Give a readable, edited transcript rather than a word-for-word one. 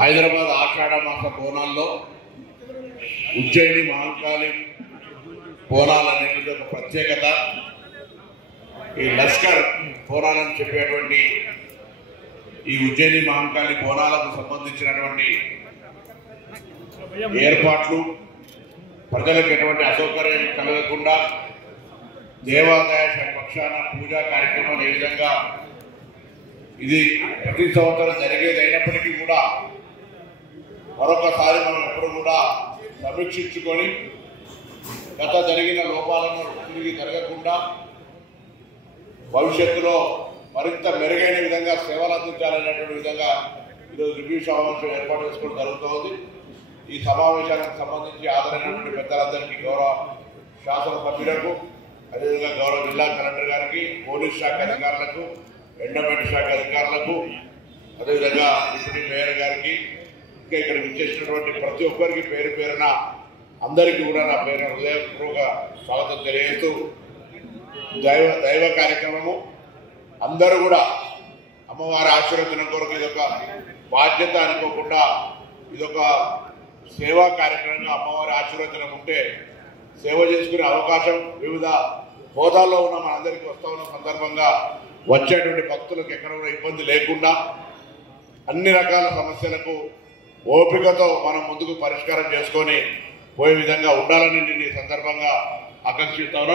హైదరాబాద్ ఆషాఢ మాస బోనాల్లో ఉజ్జయిని మహంకాళి బోనాలు అనేటువంటి ఒక ప్రత్యేకత. ఈ లష్కర్ బోనాలని చెప్పేటువంటి ఈ ఉజ్జయిని మహంకాళి బోనాలకు సంబంధించినటువంటి ఏర్పాట్లు ప్రజలకు ఎటువంటి అసౌకర్యం కలగకుండా దేవాదాయ పక్షాన పూజా కార్యక్రమాలు ఏ విధంగా ఇది ప్రతి సంవత్సరం జరిగేది అయినప్పటికీ కూడా మరొకసారి మనం ఎప్పుడు కూడా సమీక్షించుకొని గత జరిగిన లోపాలను తిరిగి జరగకుండా భవిష్యత్తులో మరింత మెరుగైన విధంగా సేవలు అందించాలనేటువంటి విధంగా ఈరోజు రివ్యూ సమావేశం ఏర్పాటు చేసుకోవడం జరుగుతోంది. ఈ సమావేశానికి సంబంధించి ఆదరైనటువంటి పెద్దలందరికీ, గౌరవ శాసనసభ్యులకు, అదేవిధంగా గౌరవ జిల్లా కలెక్టర్ గారికి, పోలీస్ శాఖ అధికారులకు, ఎండోమెంట్ శాఖ అధికారులకు, అదేవిధంగా డిప్యూటీ మేయర్ గారికి, ఇంకా ఇక్కడ విచ్చేసినటువంటి ప్రతి ఒక్కరికి పేరు పేరున అందరికీ కూడా నా పేరు హృదయపూర్వక స్వాగతం తెలియజేస్తూ, దైవ కార్యక్రమము అందరూ కూడా అమ్మవారి ఆశీర్వచనం కొరకు ఇదొక బాధ్యత అనుకోకుండా ఇదొక సేవా కార్యక్రమంగా అమ్మవారి ఆశీర్వచనం ఉంటే సేవ చేసుకునే అవకాశం వివిధ హోదాల్లో ఉన్న మనందరికీ వస్తూ ఉన్న సందర్భంగా వచ్చేటువంటి భక్తులకు ఎక్కడ కూడా ఇబ్బంది లేకుండా అన్ని రకాల సమస్యలకు ఓపికతో మనం ముందుకు పరిష్కారం చేసుకొని పోయే విధంగా ఉండాలని నేను ఈ సందర్భంగా ఆకాంక్షిస్తా ఉన్నాను.